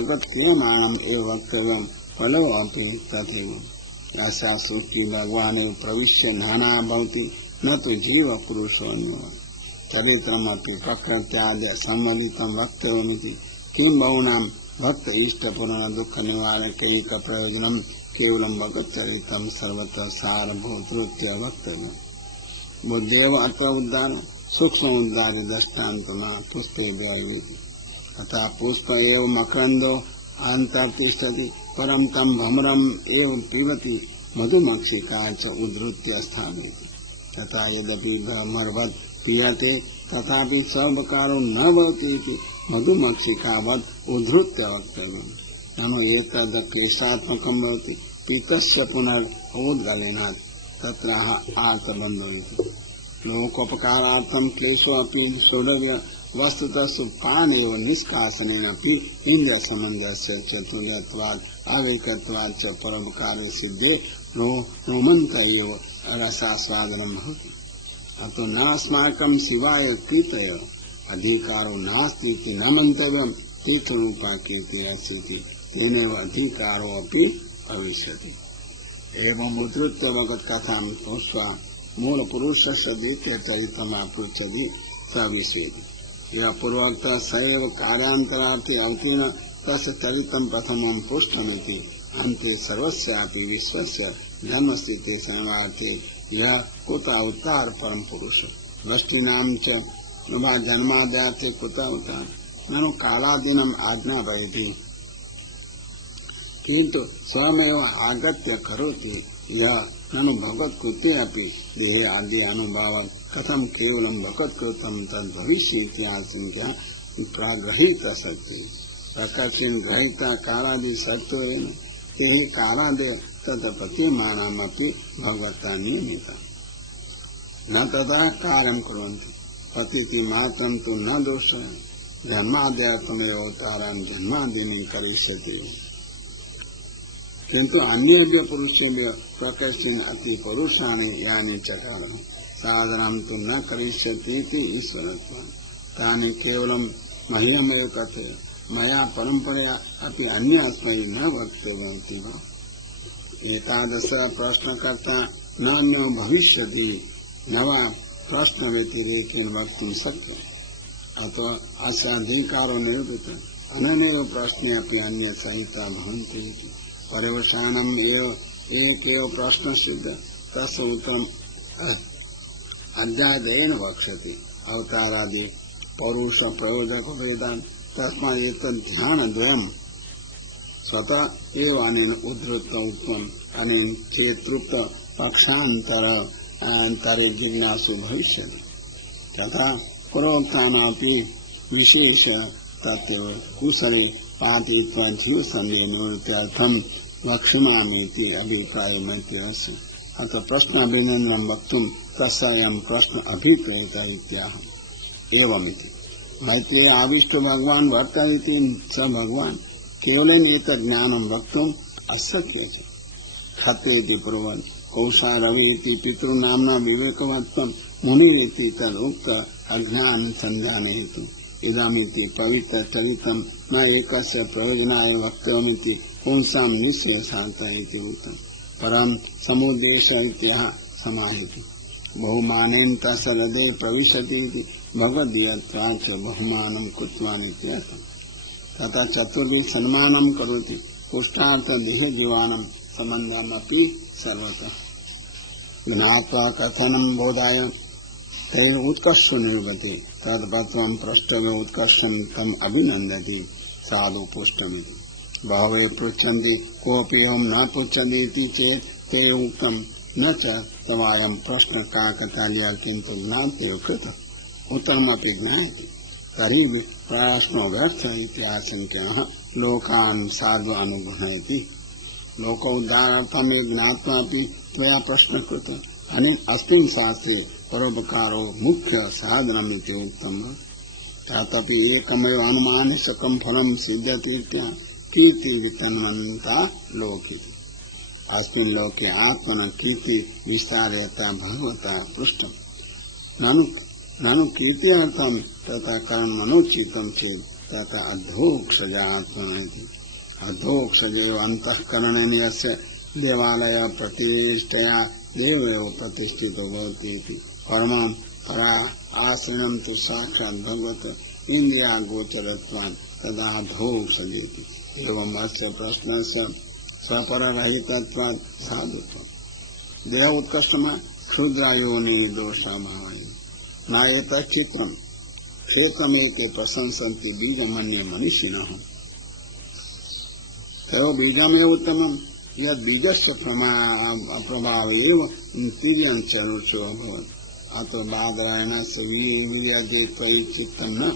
भगत क्रियमाणम् एव वक्तव्यम् फलो अपि तथैव। यस्या सूक्ति भगवानेव प्रविश्य नाना भवति न तु जीव पुरुषोऽन्यो। चरित्रमपि प्रकृत्याद्य सम्मिलितं वक्तव्यमिति किं बहुनां भक्त इष्ट पूर्ण दुःख निवारणैक प्रयोजनं केवलं भगत चरितं सर्वत्र सारभूतरीत्या वक्तव्यम्। बुद्धेव अत्र उद्धार सूक्ष्म उद्धारे दृष्टान्तमा पुष्पे व्यायेति। तथा पुष्प एव मकरन्दो अन्तर्तिष्ठति परं तं भ्रमरम् एव पिबति मधुमक्षिका च उद्धृत्य स्थापयति। तथा यद्यपि भ्रमरवत् पीयते तथापि सर्वकारो न भवति इति मधुमक्षिकावत् उद्धृत्य वक्तव्यम्। ननु एतद् क्लेशात्मकं भवति पीतस्य पुनरुद्गलनात् तत्र आर्तबन्धो इति। लोकोपकारार्थं क्लेशोऽपि सोढव्य वस्तुतः सुपानेव निष्कासनेनापि इन्द्रियसम्बन्धस्य चतुर्यत्वात् अवैकत्वात् च परोपकारे सिद्धे रोमन्त एव रसास्वादनं भवति। अतो न अस्माकं शिवाय कृतय अधिकारो नास्ति इति न मन्तव्यं। तीर्थरूपा कीर्तिरस्ति तेनैव अधिकारो अपि भविष्यति। एवम् उद्धृत्य भगवत्कथां श्रुत्वा मूलपुरुषस्य द्वितीयचरितमापृच्छति स विषेति। यः पूर्वोक्तः स एव कार्यान्तरार्थे अवतीर्ण तस्य चरितं प्रथमं पुष्पमिति। अन्ते सर्वस्यापि विश्वस्य जन्मस्थिते संवार्थे यः कुत अवतार परम पुरुष वृष्टिनां च जन्माद्यार्थे कुत अवतार ननु कालादीनम् आज्ञापयति किन्तु स्वयमेव आगत्य करोति यः ननु भगवत्कृते अपि देहे आदि अनुभावात् कथं केवलं भगवत्कृतं तद् भविष्यति आशंक्या प्रागृहीत सत्त्वे प्रत्यक्षेण ग्रहीता कालादि सत्त्वेन ते हि कालादय तत् प्रतीयमानमपि भगवता नियमिता न तथा कार्यं कुर्वन्ति पतिति मात्रं तु न दोषः जन्माद्यर्थमेव अवतारं जन्मादीनि करिष्यति। किन्तु अन्येभ्यः पुरुषेभ्यः प्रकर्षेण अति परुषाणि यानि चकार साधनं तु न करिष्यति इति ईश्वरत्वं तानि केवलं मह्यमेव कथय मया परम्परया अपि अन्यास्मै न वक्तव्यमिति वा। एतादृश प्रश्नकर्ता न अन्यो भविष्यति न वा प्रश्नव्यतिरेकेण वक्तुं शक्यम्। अतो अस्य अधिकारो निरूपितः अननेव प्रश्ने अपि अन्यसहिता भवन्ति इति। पर्यवसानम् एव एकेव प्रश्न सिद्ध तस्य उत्तरम् अध्यायेन वक्ष्यति। अवतारादि पौरुष प्रयोजक वेदान् तस्मात् एतद् ध्यानद्वयम् स्वतः एव अनेन उद्धृत उक्तम् अनेन चेतृप्त पक्षान्तरे जिज्ञासु भविष्यति। तथा पूर्वोक्तानापि विशेष तत्व कुशले पाठयित्वा जीवसन्देहनिवृत्त्यर्थं वक्ष्यामीति अभिप्रायमस्ति अस्य। अतः प्रश्नाभिनन्दनं वक्तुं तस्यायं प्रश्न अभिप्रेतः इत्याह। एवमिति मैत्रेय आविष्ट भगवान् वर्तते स भगवान् केवलेन एतत् ज्ञानं वक्तुम् अशक्य च। क्षत्रेति ब्रुवन् कौशारवेति पितृनाम्ना विवेकवत्त्वं मुनिरिति तदुक्त अज्ञान संधाने हेतु इदमिति पवित्र चरितं न एकस्य प्रयोजनाय वक्तव्यमिति पुंसां निःशेषार्थ इति उक्तं परं समुद्देश्य इत्यः समाहितः बहुमानेन तस्य हृदये प्रविशति इति भगवदीयत्वात् च बहुमानं कृतवान् इत्यर्थः। तथा चतुर्भिः सन्मानं करोति पुष्टार्थ देहजीवानां सम्बन्धमपि सर्वतः ज्ञात्वा कथनं बोधाय तैः उत्कर्षो निर्वते तद्पत्रं पृष्ठवे उत्कर्षं तम् अभिनन्दति साधु पुष्टमिति। बहवः पृच्छन्ति कोऽपि एवं न पृच्छति इति चेत् ते उक्तं न च तवायं प्रश्न काकतालीयः किन्तु ज्ञातेव कृतः उत्तरमपि ज्ञायते तर्हि प्रश्नो व्यर्थः इति आशङ्क्यः लोकान् साधु अनुगृह्णयति। लोकोद्धारार्थं ज्ञात्वापि त्वया प्रश्नः कृतः अनेन अस्मिन् शास्त्रे परोपकारो मुख्य साधनमिति उक्तम्। तथापि एकमेव अनुमानिशकं फलं सिद्ध्यति इत्यः कीर्तिर्वितन्वन्ता लोके। अस्मिन् लोके आत्मनः कीर्ति विस्तारयता भगवता पृष्टम्। ननु कीर्त्यर्थं तथा कर्मणोचितं चेत् तथा अधोक्षजात्मनिति अधोक्षजो अंतःकरणनीयस्य देवालय प्रतिष्ठया देवयो प्रतिष्ठितो भवति इति परमं परा आश्रयं तु साक्षात् भगवत इंद्रिया गोचरत्वात् तदा अधोक्षजेति एवं अस्य प्रश्नस्य स्वपररहितत्वात् साधुत्वम् देह उत्कृष्टमा क्षुद्रायोनि दोषाभावाय न एतच्चित्रम् क्षेत्रमेके प्रशंसन्ति बीजमन्ये मनीषिणः तयो बीजमेव उत्तमम् यद् बीजस्य प्रभावेव तिर्यं च रुचो अभवत् अतो बादरायणस्य वीर्यगे त्वयि चित्तं न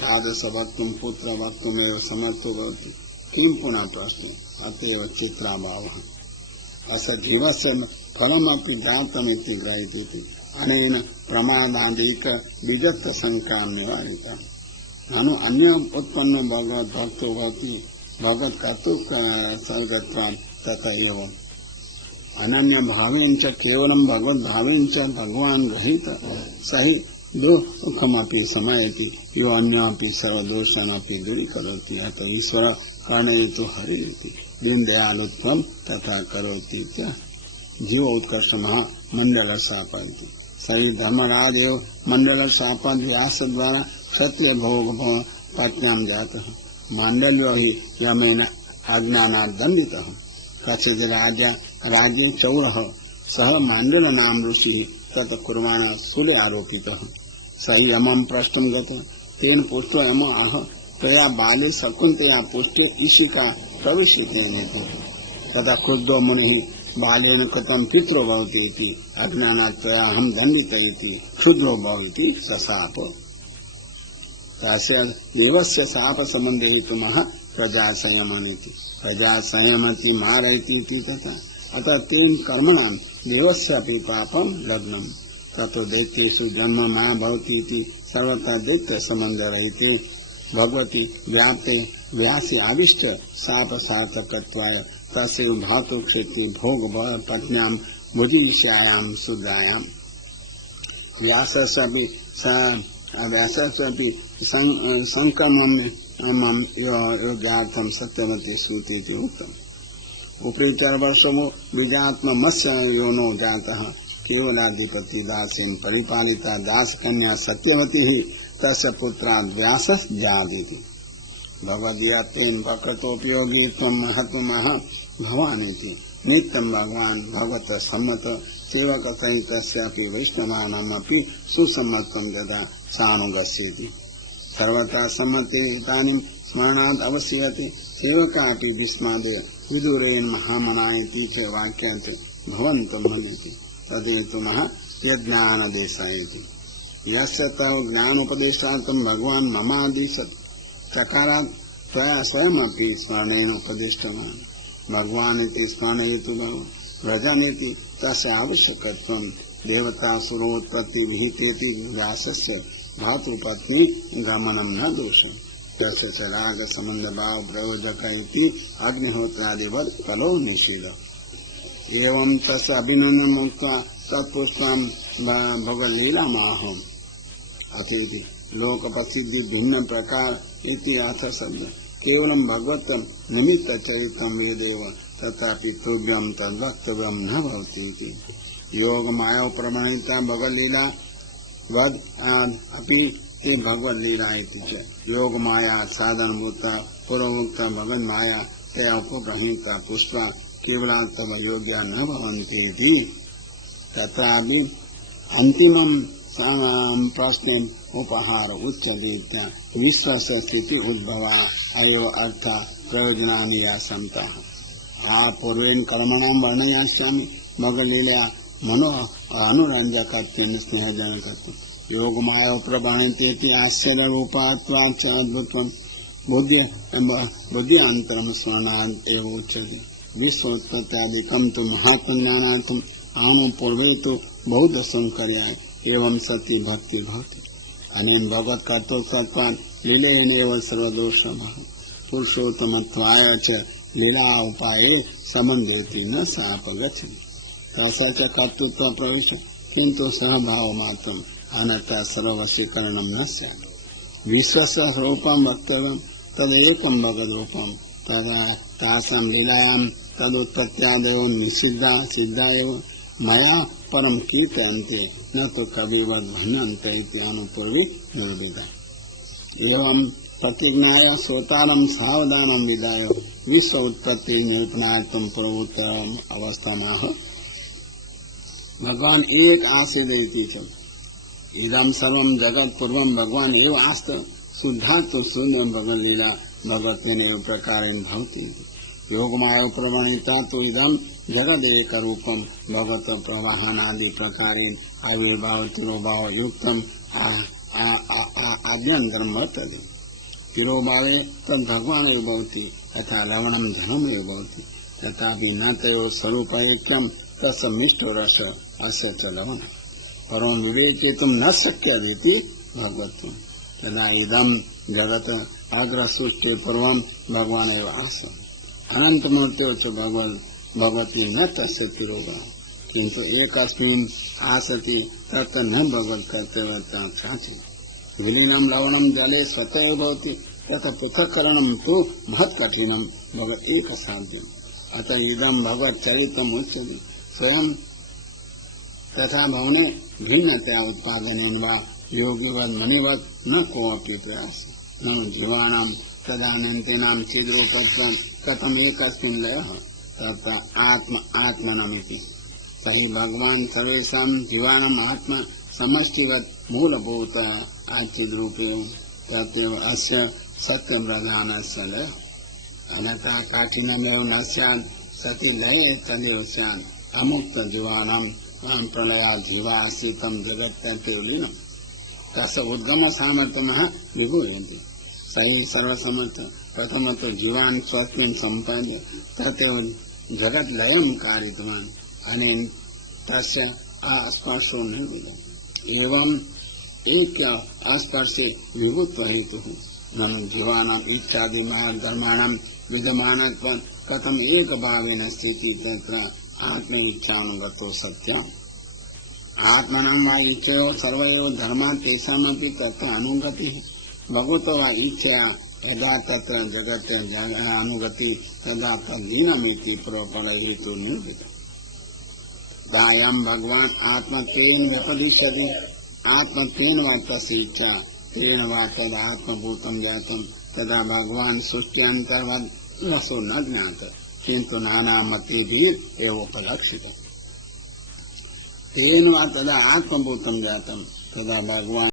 तादृश वक्तुं पुत्र वक्तुमेव समर्थो भवति किं पुनः प्रश्ने अतएव चित्राभावः अस्य जीवस्य फलमपि जातमिति ग्रहीति अनेन प्रमादादिक बीजत्व शंका निवारिता ननु अन्य उत्पन्न भगवत भक्तो भवति भगवत कर्तुक सर्गत्वात् तथा एवं अनन्य भावेन च केवलं भगवत भावेन च भगवान रहित सही दुःखमपि समयति यो अन्यापि सर्वदोषानपि दूरीकरोति अतः ईश्वर कर्णयितु हरिति दीनदयालुत्वं तथा करोति च जीव उत्कर्ष मंडल शापन्ति सही धर्मराज एव मंडल शापन व्यास द्वारा क्षत्रिय भोग पत्न्यां जातः मांडल्यो हि यमेन अज्ञानात् दण्डितः कश्चित् राज्ये चौरः सः मांडल नाम ऋषि तत् कुर्वाण शूले आरोपितः स यमं प्रष्टुं गतः तेन पुष्टो यमो आह त्वया बाले शकुन्तया पुष्टो ईशिका प्रविशितेन तथा क्रुद्धो मुनिः बालेन कृतं पित्रो भवति इति अज्ञानात् त्वया अहं दण्डित इति क्षुद्रो भवति सशाप तस्य देवस्य शाप संबंधे हेतुमः प्रजा संयमनिति प्रजा संयमति मारयति तथा अतः तेन कर्मणां देवस्यापि पापं लग्नं ततो दैत्येषु जन्म माया भवति इति सर्वथा दैत्य संबंध रहिते भगवती व्याप्ते व्यासी आविष्ट शाप सार्थकत्वाय तस्यैव धातु क्षेत्रे भोग पत्न्यां बुद्धिविषयायां शुद्धायां व्यासस्यापि संक्रमण योग्यार्थं सत्यवती श्रुति इति उक्तम् उपरि 4 वर्षो बीजात्मस्य योनो जातः केवलाधिपति दासेन परिपालिता दासकन्या सत्यवती ही तस्य पुत्रात् व्यासः जादिति भगवद्गीता तेन प्रकृतोपयोगी त्वं महत्त्वमः भवानिति नित्यं भगवान् भगवतः सम्मत सेवक सहितस्यापि वैष्णवानामपि सुसम्मतं यदा सानुगस्यति सर्वथा सम्मते इदानीं स्मरणात् अवश्यते सेवकापि विस्माद् विदुरेण महामनायति च वाक्यान्ते भवन्तं भजति तदेतुमः यज्ञानदेशायति यस्य तव ज्ञानोपदेशार्थं भगवान् ममादिशत् चकारात् त्वया स्वयमपि स्मरणेन उपदिष्टवान् भगवान् इति स्मरणयतु व्रजनीति तस्य आवश्यकत्वं देवतासुरोत्पत्ति विहितेति व्यासस्य भातृपत्नी गमनं न दोषम् तस्य च राग संबंध भाव प्रयोजक इति अग्निहोत्रादिवत् कलो निषेध एवं तस्य अभिनन्दनं मुक्त्वा तत्पुष्पं भगवल्लीलामाहम् अथेति लोक प्रसिद्धि भिन्न प्रकार इति अर्थ शब्द केवलं भगवत निमित्त चरित्रं वेदेव तथापि तुभ्यं तद्वक्तव्यं न भवति इति योग माया प्रमाणिता भगवल्लीला वद अपि ते भगवल्लीला इति च योग माया साधनभूता पूर्वोक्ता भगवन् माया ते उपग्रहीता पुष्पा केवलार्थम योग्या न भवन्ति इति तत्रापि अंतिमं प्रश्न उपहार उच्यते विश्वस्य स्थिति उद्भवा अयो अर्थ प्रयोजनानि यासन्तः पूर्वेण कर्मणां वर्णयास्यामि भगवल्लीला मनो अनुरञ्जकत्वेन स्नेहजनकत्वं योगमाया प्रभाणितेति आश्चर्यरूपात्वात् च अद्भुतं बुद्ध्यन्तरं स्मरणात् एव उच्यते विश्वोत्पत्त्यादिकं तु महात्मज्ञानार्थम् आनु पूर्वे तु बौद्धसंकर्याय एवं सति भक्ति भवति अनेन भगवत् कर्तृत्वात् लीलेनैव सर्वदोषमः पुरुषोत्तमत्वाय च लीला उपाये संबन्धयति न सापगति तस्य च कर्तृत्व प्रविष्ट किन्तु सहभाव मात्रम् अन्यथा सर्ववशीकरणं न स्यात् विश्वस्य रूपं वक्तव्यं तदेकं भगवद्रूपं तदा तासां लीलायां तदुत्पत्त्यादयो निषिद्धा सिद्धा एव मया परम कीर्तन्ते न तो कविवद् भन्नन्ते इति अनुपूर्वी निर्विदा एवं प्रतिज्ञाय श्रोतारं सावधानं विदाय विश्व उत्पत्ति निरूपणार्थं पूर्वोत्तरम् अवस्थामाह भगवान एक आसीदेति च इदं सर्वं जगत् पूर्वं भगवान एव आस्त शुद्धात् शून्यं भगवन् लीला भगवतेनैव प्रकारेण भवति योगमाया प्रमाणिता तो इदं जगदेक रूपं भगवत प्रवाहनादि प्रकारेण आविर्भाव तिरोभाव युक्तम् आभ्यन्तरं वर्तते तिरोभावे तद् भगवानेव भवति तथा लवणं जलमेव भवति तथापि न तयोः स्वरूपैक्यं तस्य मिष्टरस अस्य च लवणं परं विवेचयितुं न शक्यमिति भगवत्वं तदा इदं जगत् अग्रसृष्टे पूर्वं भगवानेव आसन् अनन्तमूर्तौ च भगवती न तस्य तिरोगः किन्तु एकस्मिन् आसति तत्र न भगवत्कर्तव्यता साचि विलीनं लवणं जले स्वतः भवति तथा पृथक्करणं तु महत्कठिनं भगवत् एकसाध्यम् अतः इदं भगवच्चरितम् उच्यते स्वयं तथा भवने भिन्नतया उत्पादनेन वा योगिवद् मणिवत् न कोऽपि प्रयासः न जीवानां तदानन्तेनां चिद्रूपत्वं कथम् एकस्मिन् लयः तत्र आत्मनमिति तर्हि भगवान् सर्वेषां जीवानाम् आत्मा समष्टिवत् मूलभूत आचिद्रूपे तत्रैव अस्य सत्यप्रधानस्य लयः अन्यथा काठिन्यमेव न स्यात् सति लये तदेव स्यात् अमुक्तजीवानां प्रलयात् जीवाश्रितं जगत्तर्केवलीनं तस्य उद्गमसामर्थ्यमः विभूयन्ति सहि सर्वसमर्थ प्रथमतो जीवान् स्वस्मिन् सम्पद्य तथैव जगत् लयं कारितवान् अनेन तस्य अस्पर्शो निर्विद्यते एवं ऐक्य अस्पर्शे विभुत्व हेतुः ननु जीवानाम् इच्छादि धर्माणां विद्यमानत्वं कथम् एकभावेन स्थितिः तत्र आत्म इच्छानुगतो सत्यम् आत्मनां वा इच्छयोः सर्वयोः धर्माः तेषामपि तत्र अनुगतिः भगवतो वा इच्छया यदा तत्र जगत् अनुगति तदा तद्दीनमिति प्रफलहेतु निर्विद्यते दायं भगवान् आत्मत्वेन व्यपदिश्यते आत्मत्वेन वा तस्य इच्छा तेन वा तदात्मभूतं जातं तदा भगवान् सृष्ट्यन्तर्वद् रसो न ज्ञातः किन्तु नानामतिभिः एव उपलक्षितः तेन वा तदा आत्मभूतं जातं तदा भगवान्